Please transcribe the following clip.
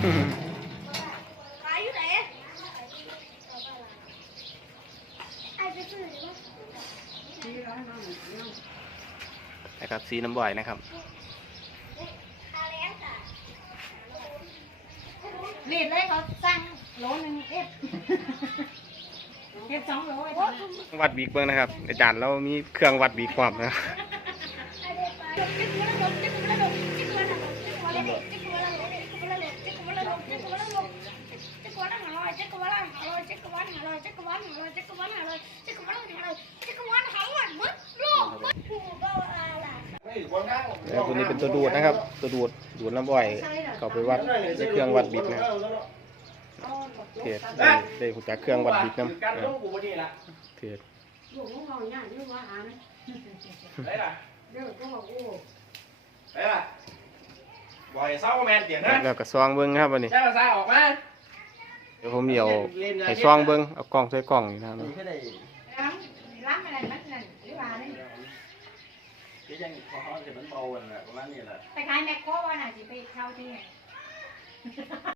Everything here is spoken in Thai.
ขอ้นะครับสีน้ำบ่อยนะครับรีดเลยเขาสั่งโลนึงเอฟเอฟสองโลวัดบีกเบิ้งนะครับ อาจารย์เรามีเครื่องวัดบีกความนะ แล้วตัวนี้เป็นตัวดูดนะครับ ตัวดูดดูดน้ำบ่อยเข้าไปวัดในเครื่องวัดบิดนะครับเทศได้ได้หูจักเครื่องวัดบิดน้ำการเอต้อองกูนี่ละเทศลูกของเขาเนี่ยนี่ว่าหานะได้ละเดี๋ยวก็ บอกโอ้ได้ละบ่อยเศร้าแมนเตียงนะแล้วก็ซองเบิ้งครับวันนี้ใช่ภาษาออกมาเดี๋ยวผมเดี๋ยวให้ซองเบิ้งเอากล้องใส่กล้องนี่นะครับนี่ก็ได้ล้างล้างอะไรมันนั่นหรือว่านี่ที่ยังพอเขาจะมันเบาอันแหละประมาณนี้แหละไปขายแมคโครว่าน่ะสิไปเข้าที่ไหน